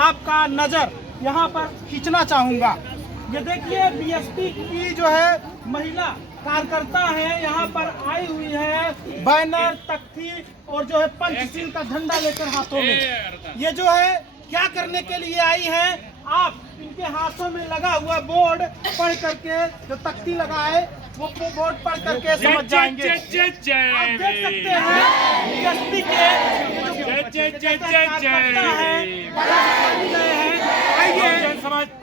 आपका नज़र यहाँ पर खींचना चाहूँगा। ये देखिए बीएसपी की जो है महिला कार्यकर्ता है, यहाँ पर आई हुई है, बैनर, तख्ती और जो है पंचशील का झंडा लेकर हाथों में। ये जो है क्या करने के लिए आई हैं? आप इनके हाथों में लगा हुआ बोर्ड पढ़ करके, जो तख्ती लगा है वो बोर्ड पढ़ करके समझ जाएंगे। आप देख सकते हैं बीएसपी के आइए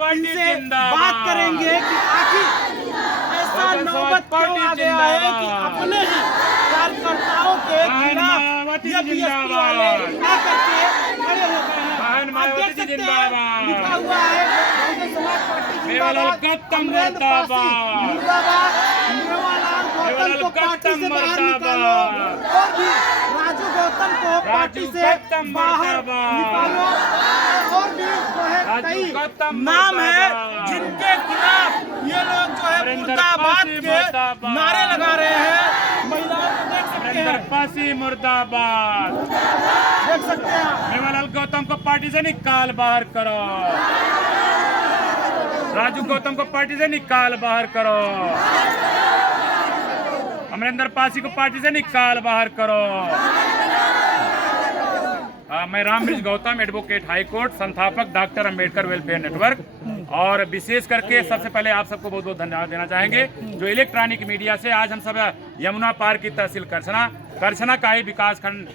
इनसे बात करेंगे कि आखिर ऐसा नौबत क्यों आ गया है कि अपने ही कार्यकर्ताओं के खिलाफ ये बीएसपी वाले आकर के खड़े हो गए हैं। आप देख सकते हैं लिखा हुआ है बहुजन समाज पार्टी जिंदाबाद, मेवालाल गौतम को पार्टी से बाहर निकालो और भी राजू गौतम को पार्टी से बाहर निकालो। और भी जो है कई नाम है जिनके खिलाफ ये लोग जो है मुर्दाबाद के नारे लगा रहे हैं। महिलाओं को देख सकते हैं, पासी मुर्दाबाद, देख सकते हैं। मेवालाल गौतम को पार्टी से निकाल बाहर करो, राजू गौतम को पार्टी से निकाल बाहर करो, अमरिंदर पासी को पार्टी से निकाल बाहर करो। मैं Rambrij Gautam, advocate high court, संस्थापक डॉक्टर अंबेडकर वेलफेयर नेटवर्क, और विशेष करके सबसे पहले आप सबको बहुत बहुत धन्यवाद देना चाहेंगे जो इलेक्ट्रॉनिक मीडिया से आज हम सब यमुना पार की तहसील करछना का ही विकास खंड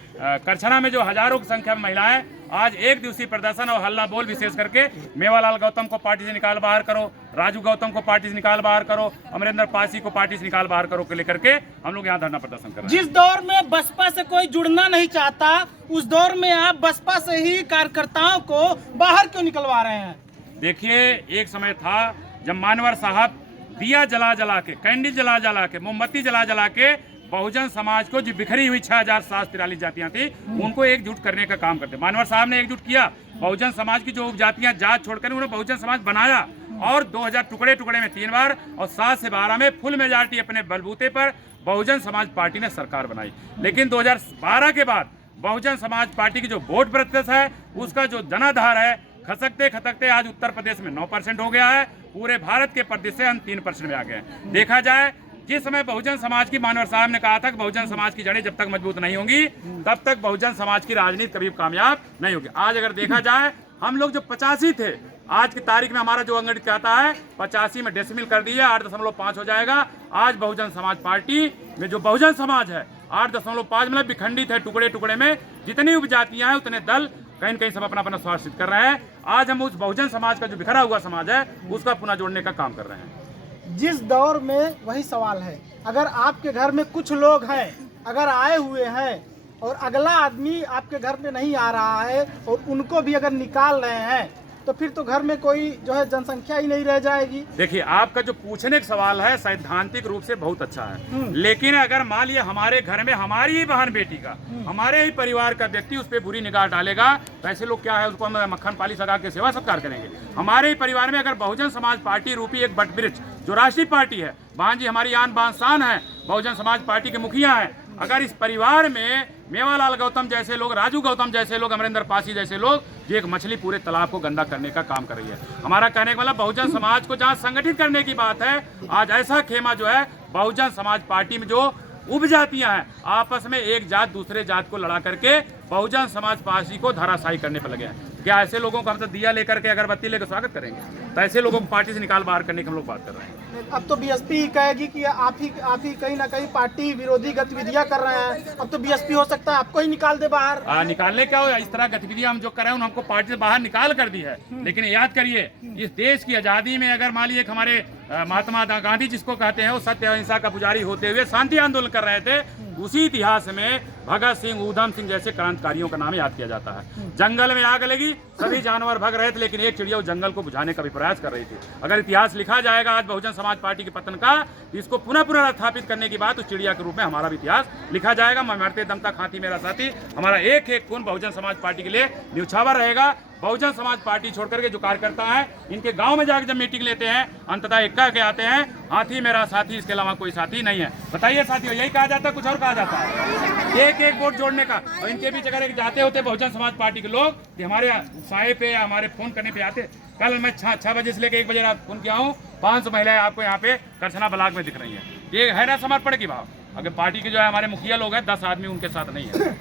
करछना में जो हजारों की संख्या में महिलाएं आज एक दिवसीय प्रदर्शन और हल्ला बोल विशेष करके मेवालाल गौतम को पार्टी से निकाल बाहर करो, राजू गौतम को पार्टी से निकाल बाहर करो, अमरिंदर पासी को पार्टी से निकाल बाहर करो को लेकर के हम लोग यहाँ धरना प्रदर्शन कर रहे हैं। जिस दौर में बसपा से कोई जुड़ना नहीं चाहता उस दौर में आप बसपा से ही कार्यकर्ताओं को बाहर क्यों निकलवा रहे हैं? देखिए, एक समय था जब मानवर साहब दिया जला जला के, कैंडी जला जला के, मोमबत्ती जला जला के बहुजन समाज को जो बिखरी हुई 6743 जातियां थी उनको एकजुट करने का काम करते। मानवर साहब ने एकजुट किया, बहुजन समाज की जो उपजातियां जात छोड़कर उन्होंने बहुजन समाज बनाया और 2000 टुकड़े टुकड़े में 3 बार और 7 से 12 में फुल मेजॉरिटी अपने बलबूते पर बहुजन समाज पार्टी ने सरकार बनाई। लेकिन 2012 के बाद बहुजन समाज पार्टी की जो वोट प्रतिशत है उसका जो जनाधार है खसकते खसकते आज उत्तर प्रदेश में 9% हो गया है, पूरे भारत के प्रदेश से हम 3% में आ गए हैं। देखा जाए जिस समय बहुजन समाज की मानवर साहब ने कहा था कि बहुजन समाज की जड़ें जब तक मजबूत नहीं होंगी तब तक बहुजन समाज की राजनीति कभी कामयाब नहीं होगी। आज अगर देखा जाए हम लोग जो 85 थे, आज की तारीख में हमारा जो अंगठित कहता है 85 में डेसिमल कर दिया, 8.5 हो जाएगा। आज बहुजन समाज पार्टी में जो बहुजन समाज है 8.5 मतलब विखंडित है, टुकड़े टुकड़े में जितनी उपजातियां हैं उतने दल कहीं न कहीं सब अपना अपना स्वार्थ सिद्ध कर रहे हैं। आज हम उस बहुजन समाज का जो बिखरा हुआ समाज है उसका पुनः जोड़ने का काम कर रहे हैं। जिस दौर में वही सवाल है, अगर आपके घर में कुछ लोग हैं, अगर आए हुए हैं और अगला आदमी आपके घर में नहीं आ रहा है और उनको भी अगर निकाल रहे हैं तो फिर तो घर में कोई जो है जनसंख्या ही नहीं रह जाएगी। देखिए, आपका जो पूछने का सवाल है सैद्धांतिक रूप से बहुत अच्छा है, लेकिन अगर मान लिया हमारे घर में हमारी ही बहन बेटी का, हमारे ही परिवार का व्यक्ति उस पर बुरी निगाह डालेगा तो ऐसे लोग क्या है उसको हम मक्खन पाली सगा के सेवा सत्कार करेंगे। हमारे ही परिवार में अगर बहुजन समाज पार्टी रूपी एक वटवृक्ष जो राष्ट्रीय पार्टी है, बहन जी हमारी आन बान शान है, बहुजन समाज पार्टी के मुखिया है, अगर इस परिवार में मेवालाल गौतम जैसे लोग, राजू गौतम जैसे लोग, अमरिंदर पासी जैसे लोग, ये एक मछली पूरे तालाब को गंदा करने का काम कर रही है। हमारा कहने का मतलब बहुजन समाज को जहाँ संगठित करने की बात है, आज ऐसा खेमा जो है बहुजन समाज पार्टी में जो उपजातियां हैं आपस में एक जात दूसरे जात को लड़ा करके बहुजन समाज पार्टी को धराशायी करने पर लगे हैं। क्या ऐसे लोगों को हम तो दिया लेकर के अगरबत्ती लेकर स्वागत करेंगे? तो ऐसे लोगों को पार्टी से निकाल बाहर करने की हम लोग बात कर रहे हैं। अब तो बीएसपी ही कहेगी कि आप ही कहीं ना कहीं पार्टी विरोधी गतिविधियां कर रहे हैं। अब तो बीएसपी हो सकता है आपको ही निकाल दे बाहर। निकालने क्या हो, इस तरह गतिविधियां हम जो कर रहे हैं हमको पार्टी से बाहर निकाल कर दी है। लेकिन याद करिए, इस देश की आजादी में अगर मान लीजिए हमारे महात्मा गांधी जिसको कहते हैं वो सत्य अहिंसा का पुजारी होते हुए शांति आंदोलन कर रहे थे, उसी इतिहास में भगत सिंह, ऊधम सिंह जैसे क्रांतिकारियों का नाम याद किया जाता है। जंगल में आग लगी, सभी जानवर भाग रहे थे, लेकिन एक चिड़िया जंगल को बुझाने का भी प्रयास कर रही थी। अगर इतिहास लिखा जाएगा आज बहुजन समाज पार्टी के पतन का, इसको पुनः स्थापित करने की बात उस चिड़िया के रूप में हमारा भी इतिहास लिखा जाएगा। मैं मरते दम तक हाथी मेरा साथी, हमारा एक एक खून बहुजन समाज पार्टी के लिए न्यौछावर रहेगा। बहुजन समाज पार्टी छोड़ करके जो कार्यकर्ता है इनके गांव में जाकर जब मीटिंग लेते हैं अंततः इक्का के आते हैं, हाथी मेरा साथी, इसके अलावा कोई साथी नहीं है। बताइए साथियों, यही कहा जाता है, कुछ और कहा जाता है? एक एक वोट जोड़ने का। और इनके बीच अगर एक जाते होते बहुजन समाज पार्टी के लोग कि हमारे साहे पे या हमारे फोन करने पे आते, कल मैं 6 बजे से लेकर 1 बजे रात फोन किया हूँ, 500 महिलाएं आपको यहाँ पे करछना ब्लॉक में दिख रही हैं। ये है ना समर्पण की भाव। अगर पार्टी के जो है हमारे मुखिया लोग हैं, 10 आदमी उनके साथ नहीं है।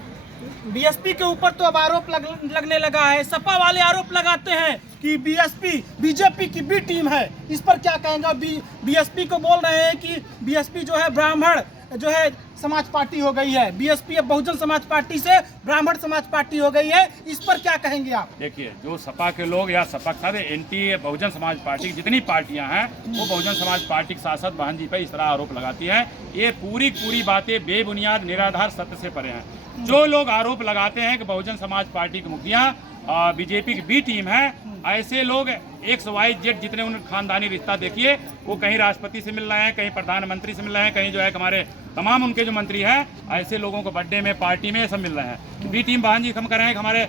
बीएसपी के ऊपर तो अब आरोप लगने लगा है, सपा वाले आरोप लगाते हैं कि बीएसपी बीजेपी की बी टीम है। इस पर क्या कहेंगे? बीएसपी को बोल रहे हैं कि बीएसपी जो है ब्राह्मण जो है समाज पार्टी हो गई है, बीएसपी अब बहुजन समाज पार्टी से ब्राह्मण समाज पार्टी हो गई है। इस पर क्या कहेंगे आप? देखिए, जो सपा के लोग या सपा के साथ एंटी बहुजन समाज पार्टी की जितनी पार्टियां हैं वो बहुजन समाज पार्टी के सांसद बहन जी पर इस तरह आरोप लगाती है। ये पूरी बातें बेबुनियाद, निराधार, सत्य से परे हैं। जो लोग आरोप लगाते हैं कि बहुजन समाज पार्टी के मुखिया बीजेपी की बी टीम है, ऐसे लोग XYZ जितने उन्हें खानदानी रिश्ता देखिए, वो कहीं राष्ट्रपति से मिल रहे हैं, कहीं प्रधानमंत्री से मिल रहे हैं, कहीं जो है हमारे तमाम उनके जो मंत्री हैं, ऐसे लोगों को बर्थडे में, पार्टी में सब मिल रहे हैं। बी टीम बहन जी हम कह रहे हैं कि हमारे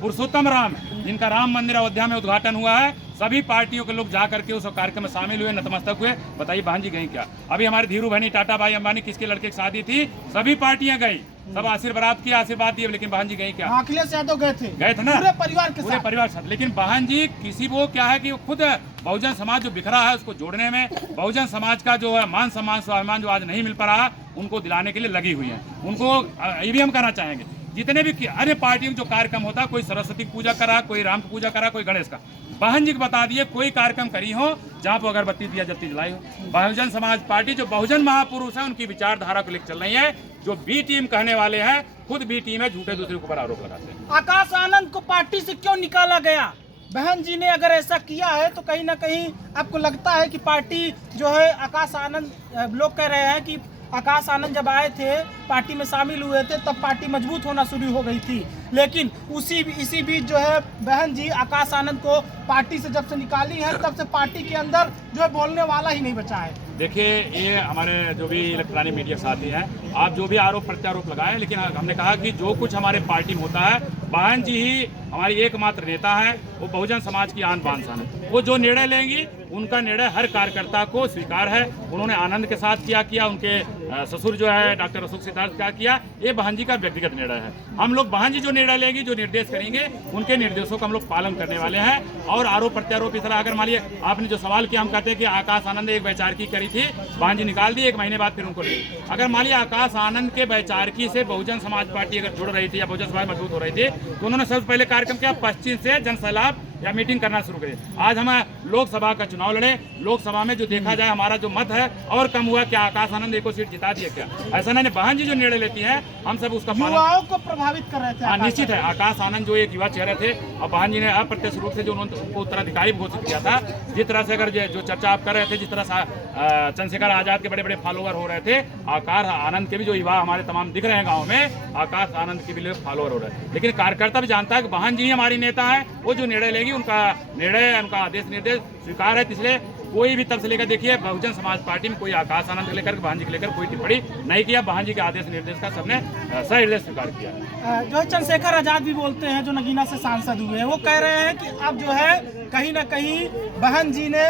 पुरुषोत्तम राम, जिनका राम मंदिर अयोध्या में उद्घाटन हुआ है, सभी पार्टियों के लोग जा करके उस कार्यक्रम में शामिल हुए, नतमस्तक हुए। बताइए बहन जी गई क्या? अभी हमारे धीरू भाई टाटा भाई अंबानी किसके लड़के की शादी थी, सभी पार्टियां गई, सब आशीर्वाद दिए, लेकिन बहन जी गई क्या? अखिलेश यादव गए थे ना, पूरे परिवार के साथ। लेकिन बहन जी किसी वो क्या है कि खुद बहुजन समाज जो बिखरा है उसको जोड़ने में, बहुजन समाज का जो है मान सम्मान स्वाभिमान जो आज नहीं मिल पा रहा, उनको दिलाने के लिए लगी हुई है। उनको ये भी हम कहना चाहेंगे, जितने भी अन्य पार्टियों में जो कार्यक्रम होता है, कोई सरस्वती पूजा करा, कोई राम की पूजा करा, कोई गणेश का, बहन जी को बता दिए कोई कार्यक्रम करी हो जहाँ पर अगरबत्ती दिया जल्दी जलाई हो। बहुजन समाज पार्टी जो बहुजन महापुरुष है उनकी विचारधारा को लेकर चल रही है। जो बी टीम कहने वाले हैं, खुद बी टीम है, झूठे दूसरे के ऊपर आरोप लगाते हैं। आकाश आनंद को पार्टी से क्यों निकाला गया? बहन जी ने अगर ऐसा किया है तो कहीं ना कहीं आपको लगता है कि पार्टी जो है आकाश आनंद, लोग कह रहे हैं कि आकाश आनंद जब आए थे, पार्टी में शामिल हुए थे, तब पार्टी मजबूत होना शुरू हो गई थी। लेकिन इसी बीच जो है बहन जी आकाश आनंद को पार्टी से जब से निकाली है, तब से पार्टी के अंदर जो है बोलने वाला ही नहीं बचा है। देखिए, ये हमारे जो भी इलेक्ट्रॉनिक मीडिया साथी हैं, आप जो भी आरोप प्रत्यारोप लगाएं, लेकिन हमने कहा कि जो कुछ हमारे पार्टी में होता है, बहन जी ही हमारी एकमात्र नेता है, वो बहुजन समाज की आन बान शान है। वो जो निर्णय लेंगी, उनका निर्णय हर कार्यकर्ता को स्वीकार है। उन्होंने आनंद के साथ किया, उनके ससुर जो है डॉक्टर अशोक सिद्धार्थ का किया, ये बहन जी का व्यक्तिगत निर्णय है। हम लोग बहन जी जो निर्णय लेंगी, जो निर्देश करेंगे, उनके निर्देशों का हम लोग पालन करने वाले हैं। और आरोप प्रत्यारोप इस तरह, अगर मान लिया आपने जो सवाल किया, हम कहते हैं कि आकाश आनंद एक वैचारिकी करी थी, बहन जी निकाल दी, 1 महीने बाद फिर उनको ले। अगर मान लिया आकाश आनंद के वैचारिकी से बहुजन समाज पार्टी अगर जुड़ रही थी या बहुजन समाज मजबूत हो रही थी, तो उन्होंने सबसे पहले कार्यक्रम किया, पश्चिम से जनसैलाब या मीटिंग करना शुरू करें। आज हम लोकसभा का चुनाव लड़े, लोकसभा में जो देखा जाए हमारा जो मत है और कम हुआ, क्या आकाश आनंद एक सीट जिता दिया क्या? ऐसा नहीं, बहन जी जो निर्णय लेती है हम सब उसका युवाओं को प्रभावित कर रहे थे। हाँ, निश्चित है। आकाश आनंद जो एक युवा चेहरे थे, और बहन जी ने अप्रत्यक्ष रूप से जो उनको उत्तराधिकारी घोषित किया था, जिस तरह से अगर जो चर्चा आप कर रहे थे, जिस तरह से चंद्रशेखर आजाद के बड़े बड़े फॉलोअर हो रहे थे, आकाश आनंद के भी जो युवा हमारे तमाम दिख रहे हैं गाँव में, आकाश आनंद के भी फॉलोअर हो रहे हैं। लेकिन कार्यकर्ता भी जानता है कि बहन जी हमारी नेता है, वो जो निर्णय लेगी, उनका निर्णय, उनका आदेश निर्देश स्वीकार है। इसलिए कोई भी तब से लेकर देखिए, बहुजन समाज पार्टी में कोई आकाश आनंद को लेकर, बहन जी को लेकर कोई टिप्पणी नहीं किया। बहन जी के आदेश निर्देश का सबने सहृदय स्वीकार किया। जो है चंद्रशेखर आजाद भी बोलते हैं, जो नगीना से सांसद हुए हैं, वो कह रहे हैं कि अब जो है कहीं ना कहीं बहन जी ने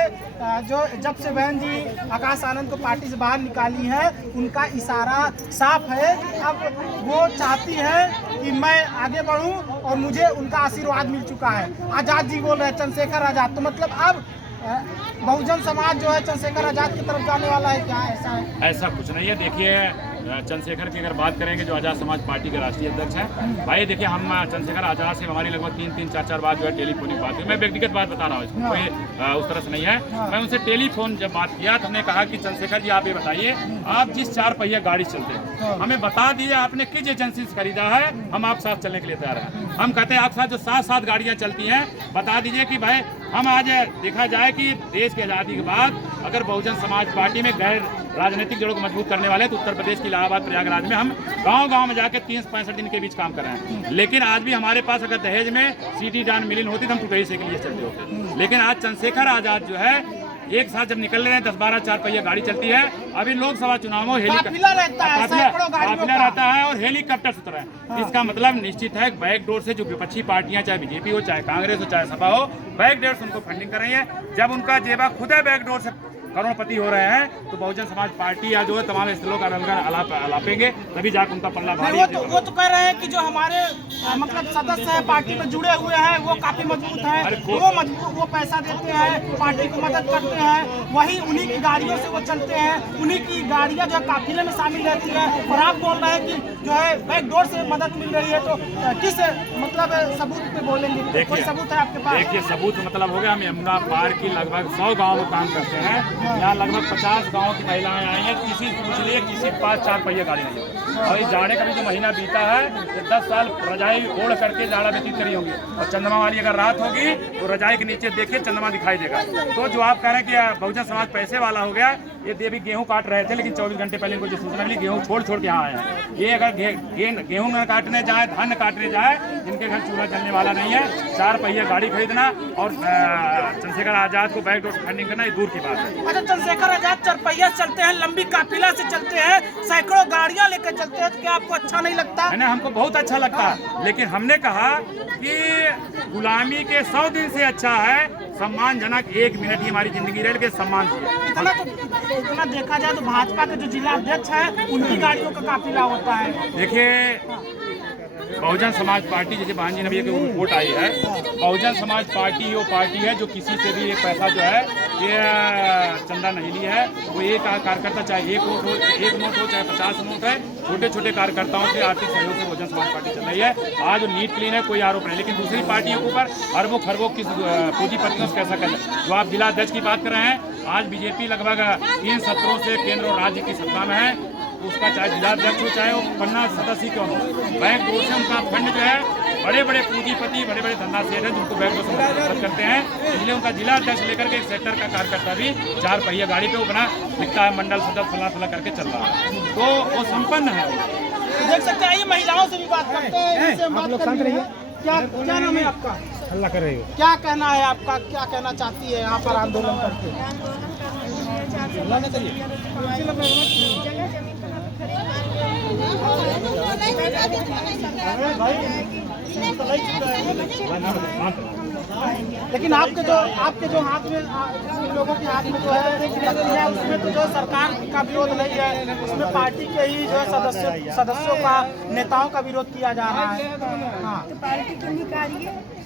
जो जब से बहन जी आकाश आनंद को पार्टी से बाहर निकाली है, उनका इशारा साफ है कि अब वो चाहती है कि मैं आगे बढ़ूं और मुझे उनका आशीर्वाद मिल चुका है। आजाद जी बोल रहे हैं, चंद्रशेखर आजाद, तो मतलब अब बहुजन समाज जो है चंद्रशेखर आजाद की तरफ जाने वाला है क्या? ऐसा है? ऐसा कुछ नहीं है। देखिए, चंद्रशेखर की अगर बात करेंगे, जो आजाद समाज पार्टी के राष्ट्रीय अध्यक्ष हैं, भाई देखिए, हम चंद्रशेखर आजाद से हमारी लगभग 3-4 बार जो है टेलीफोनिक बात हुई। मैं व्यक्तिगत बात बता रहा हूँ, इसमें कोई उस तरह से नहीं है। मैं उनसे टेलीफोन जब बात किया तो हमने कहा कि चंद्रशेखर जी, आप ये बताइए, आप जिस 4 पहिया गाड़ी चलते हैं, हमें बता दीजिए आपने किस एजेंसी से खरीदा है, हम आप साथ चलने के लिए तैयार हैं। हम कहते हैं आप साथ जो 7 गाड़ियाँ चलती हैं, बता दीजिए कि भाई हम आज देखा जाए कि देश की आज़ादी के बाद अगर बहुजन समाज पार्टी में गैर राजनीतिक जड़ों को मजबूत करने वाले, तो उत्तर प्रदेश के इलाहाबाद प्रयागराज में हम गांव-गांव में जाकर 365 दिन के बीच काम कर रहे हैं। लेकिन आज भी हमारे पास अगर दहेज में सीटी डान मिलिन होती तो हम टुटई से के लिए चलते होते। लेकिन आज चंद्रशेखर आजाद जो है एक साथ जब निकल रहे हैं 10-12 4 पहिया गाड़ी चलती है। अभी लोकसभा चुनाव में काफिला रहता है, सैकड़ों गाड़ियों काफिला का। रहता है और हेलीकॉप्टर से उतरा है। इसका मतलब निश्चित है बैक डोर से जो विपक्षी पार्टियां, चाहे बीजेपी हो, चाहे कांग्रेस हो, चाहे सपा हो, बैक डोर से उनको फंडिंग कर रही है। जब उनका जेबा खुद है बैक डोर से करोड़पति हो रहे हैं तो बहुजन समाज पार्टी या जो है तमाम स्थलों का अलापेंगे, तभी जाकर उनका पल्ला भारी है। वो तो कह रहे हैं कि जो हमारे मतलब सदस्य है पार्टी में जुड़े हुए हैं वो काफी मजबूत है, वो पैसा देते हैं, पार्टी को मदद करते हैं, वही उन्हीं की गाड़ियों से वो चलते हैं, उन्हीं की गाड़ियां जो है काफिले में शामिल रहती है। और आप बोल रहे हैं कि जो है बैकडोर से मदद मिल रही है, तो किस मतलब सबूत पे बोलेंगे? कोई सबूत है आपके पास? देखिए, सबूत मतलब हो गया, हम यमुना पार की लगभग 100 गाँव में काम करते हैं। यहाँ लगभग 50 गांव की महिलाएं आई हैं। किसी पूछ लिए किसी के पास 4 पहिया गाड़ी नहीं है। और इस जाड़े का भी जो महीना बीता है, 10 साल रजाई ओढ़ करके जाड़ा व्यतीत करी होंगी। और चंद्रमा वाली अगर रात होगी तो रजाई के नीचे देखिए चंद्रमा दिखाई देगा। तो जो आप कह रहे हैं कि बहुजन समाज पैसे वाला हो गया, ये देवी गेहूं काट रहे थे, लेकिन 24 घंटे पहले इनको जो सूचना मिली गेहूं छोड़ के यहाँ आए हैं। ये अगर गेहूं न काटने जाए, धान न काटने जाए, जिनके घर चूल्हा जलने वाला नहीं है, 4 पहिया गाड़ी खरीदना और चंद्रशेखर आजाद को बैक डोर से फंडिंग करना, ये दूर की बात है। अच्छा, चंद्रशेखर आजाद 4 पहिया चलते हैं, लंबी काफिला से चलते हैं, सैकड़ों गाड़ियां लेकर चलते हैं, तो क्या आपको अच्छा नहीं लगता? है ना, हमको बहुत अच्छा लगता है, लेकिन हमने कहा कि गुलामी के 100 दिन से अच्छा है सम्मानजनक 1 मिनट ही हमारी जिंदगी रह के सम्मान दिया। इतना देखा जाए तो भाजपा के जो जिला अध्यक्ष है उनकी गाड़ियों का काफिला होता है। देखिए, बहुजन समाज पार्टी, जैसे बहन जी ने भी एक रिपोर्ट आई है, बहुजन समाज पार्टी वो पार्टी है जो किसी से भी एक पैसा जो है ये चंदा नहीं लिया है। वो एक कार्यकर्ता चाहे 1 नोट हो चाहे 50 नोट है, छोटे छोटे कार्यकर्ताओं के आर्थिक सहयोग से बहुजन समाज पार्टी चल रही है। आज नीट क्लीन है, कोई आरोप नहीं, लेकिन दूसरी पार्टियों के ऊपर अरबों खरबों की पूंजीपतियों से कैसा कर। जो आप जिला अध्यक्ष की बात कर रहे हैं, आज बीजेपी लगभग 3 सत्रों से केंद्र और राज्य की सत्ता में है, उसका चाहे जिलाध्यक्ष हो चाहे वो 50 सदस्य क्यों हो, बैंक डोर से उनका फंड जो है बड़े बड़े पूंजीपति, बड़े बड़े धंधा सेठ हैं जिनको बैंक डोर से मदद करते हैं। इसलिए उनका जिला अध्यक्ष लेकर के एक सेक्टर का कार्यकर्ता भी 4 पहिया गाड़ी पे वो बना लिखता है मंडल सदस्य फला करके चल रहा है, तो वो संपन्न है। देख सकते हैं, ये महिलाओं से भी बात करते हैं, क्या नाम है आपका? हल्ला कर रही हो, क्या कहना है आपका, क्या कहना चाहती है यहाँ पर आंदोलन करके? लेकिन आपके जो हाथ में, लोगों के हाथ में जो है उसमें तो जो सरकार का विरोध नहीं है, उसमें पार्टी के ही जो है सदस्यों का, नेताओं का विरोध किया जा रहा है। हाँ,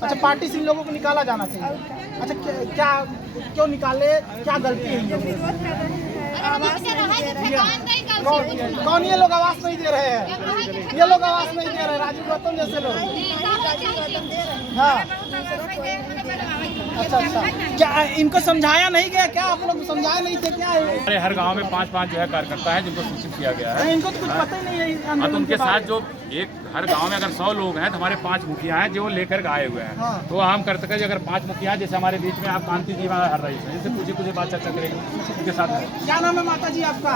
अच्छा, पार्टी से इन लोगों को निकाला जाना चाहिए। अच्छा, क्या क्यों निकाले, क्या गलती है? कौन ये लोग आवाज नहीं दे रहे हैं? ये लोग आवाज नहीं दे रहे, राजीव गौतम जैसे लोग। हाँ, अच्छा, क्या इनको समझाया नहीं गया? क्या आप लोग समझाया नहीं थे क्या? हमारे हर गांव में 5-5 जो है कार्यकर्ता है जिनको सूचित किया गया है। इनको तो कुछ पता ही नहीं है। तो उनके साथ जो हर गांव में अगर 100 लोग हैं तो हमारे 5 मुखिया हैं जो लेकर आए हुए हैं। हाँ। तो हम कर सके अगर 5 मुखिया हैं, जैसे हमारे बीच में आप कांति जी हर रही है, इनसे कुछ बात चर्चा करेंगे उनके साथ। क्या नाम है माता जी आपका?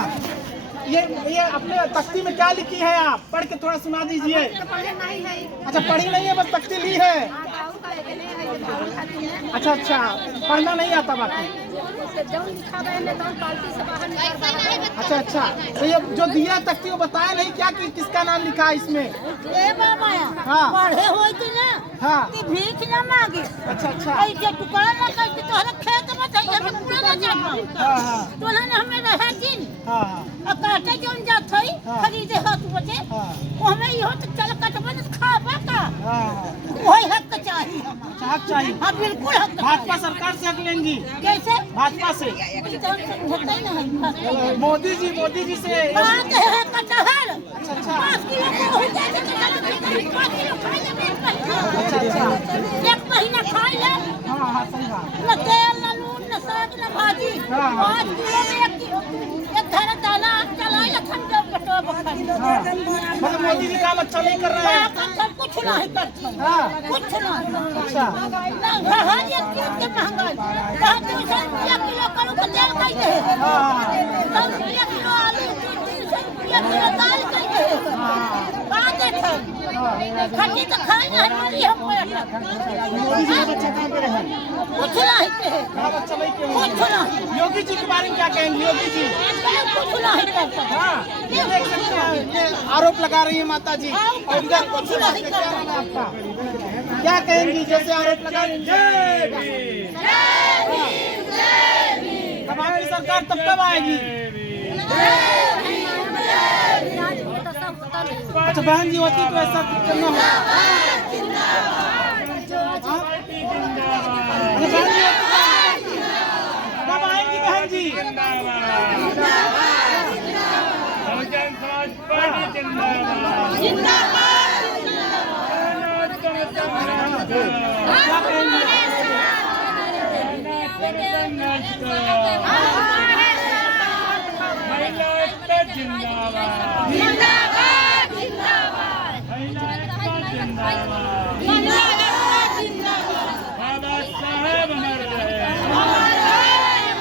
ये अपने तख्ती में क्या लिखी है? आप पढ़ के थोड़ा सुना दीजिए। अच्छा, पढ़ी नहीं है, बस तख्ती ली है। अच्छा, पढ़ना नहीं आता बाकी? अच्छा, तो ये जो दिया तख्ती वो बताया नहीं क्या कि किसका नाम लिखा है इसमें? हाँ, पढ़े हो ना? हाँ, भीख ना मांगे। अच्छा, ऐसे टुकड़ा ना करके तोहरा खेत में चाहिए तो पूरा ना जाना। हाँ, तोहरा ने हमें रहे दिन हाँ, अब काटे जौन जात हई खरीदे हाथ बचे हाँ, हमें इहो तो चल कटबन खाबा का हाँ, वही हक चाहिए हमें। हक चाहिए। हाँ, बिल्कुल हक। भाजपा सरकार से हक लेंगी? कैसे? भाजपा से? समझते नहीं। मोदी जी से? बात है कटहल। अच्छा, 5 किलो को हो जाए तो 5 किलो खाई ले। अच्छा, एक महीना खाई ले। हाँ, सही बात। न तेल न नून न साग न भाजी। 5 किलो में एक धारा दाना चला लखन जब कटो बखन। मतलब मोदी जी काम अच्छा नहीं कर रहे हैं? कुछ नहीं करते। हाँ, कुछ नहीं। अच्छा, हर एक चीज के महंगाई 200 रुपया किलो करू तो तेल कई दे। हाँ, 100 रुपया किलो आलू 300 रुपया किलो दाल कई दे। कहाँ देखे खट्टी तो खाए ना हमारी हम मोदी जी का बच्चा कहाँ पे रहे? कुछ नहीं कहे कहाँ बच्चा नहीं क्यों? कुछ नहीं योगी जी के बारे में क्या कहेंगे? योगी जी कुछ नहीं करता हाँ, ये देख सकते हैं, ये आरोप लगा रही है माता जी। और इनका कुछ नहीं, क्या नाम है आपका? क्या कहेंगी जैसे आरोप लगा रही हैं? कब आपकी सरकार तब कब आएगी? अच्छा बहन जी होती तो ऐसा करना होगा। अच्छा बहन जी होती कब आएंगी बहन जी? बहुजन समाज पार्टी क्या कहेंगी? बाबा साहेब मर गए, बाबा साहेब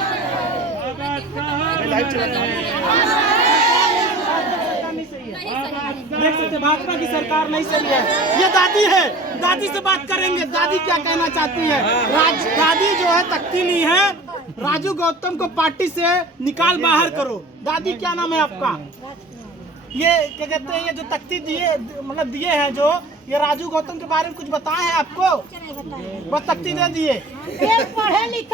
देख सकते भाजपा की सरकार नहीं सही है। ये दादी है, दादी से बात करेंगे। दादी क्या कहना चाहती है? दादी जो है तख्ती ली है, राजू गौतम को पार्टी से निकाल बाहर करो। दादी क्या नाम है आपका? ये क्या कहते हैं, ये जो तख्ती दिए मतलब दिए हैं जो, ये राजू गौतम के बारे में कुछ बताए हैं आपको? बस तख्ती दे दिए। पढ़े लिखे